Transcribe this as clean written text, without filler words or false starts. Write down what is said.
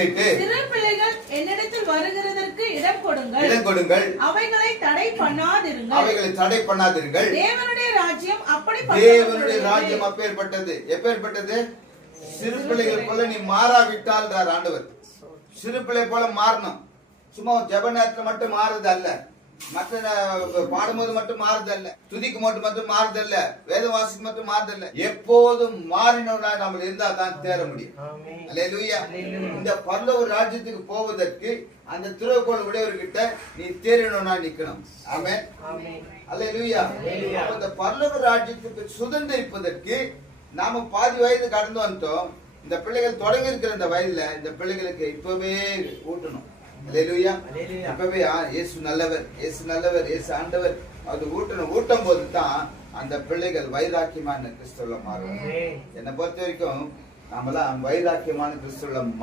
சிறு பிள்ளைகள் என்னிடத்தில் வருகிறதற்கு இடம் கொடுங்கள். அவைகளை தடை பண்ணாதிருங்கள். தேவனுடைய ராஜ்யம் அப்பேற்பட்டது. எப்பேற்பட்டது? சிறு பிள்ளைகள் போல நீ மாறாவிட்டால் ஆண்டவர். சிறு பிள்ளை போல மாறணும். சும்மா ஜெப நேரத்துல மட்டும் மாறுது அல்ல, மற்ற பாடும்போது மட்டும் மாறுதல்ல, துதிக்கு மட்டும் மாறுதல்ல, வேத வாசிக்கு மட்டும் மாறுதல்ல, எப்போதும் மாறினோம்னா நம்ம இருந்தா தான் தேர முடியும். அல்லேலூயா. இந்த பரலோக ராஜ்யத்துக்கு போவதற்கு அந்த திறவுகோல் உடையவர்கிட்ட நீ தேறணும்னா நிக்கணும். ஆமென். அல்லேலூயா. இந்த பரலோக ராஜ்யத்துக்கு சுதந்திரிப்பதற்கு நாம பாதி வயது கடந்து வந்துட்டோம். இந்த பிள்ளைகள் தொடங்கி இருக்கிற இந்த வயதுல இந்த பிள்ளைகளுக்கு இப்பவே ஊட்டணும். அல்லேலூயா. இப்பவே இயேசு நல்லவர், இயேசு நல்லவர், இயேசு ஆண்டவர் அது ஊட்டும் போது தான் அந்த பிள்ளைகள் வைராக்கியமான கிறிஸ்துவுல மாறும். என்னை பொறுத்த வரைக்கும் நாமெல்லாம் வைராக்கியமான கிறிஸ்துவுல மாறும்.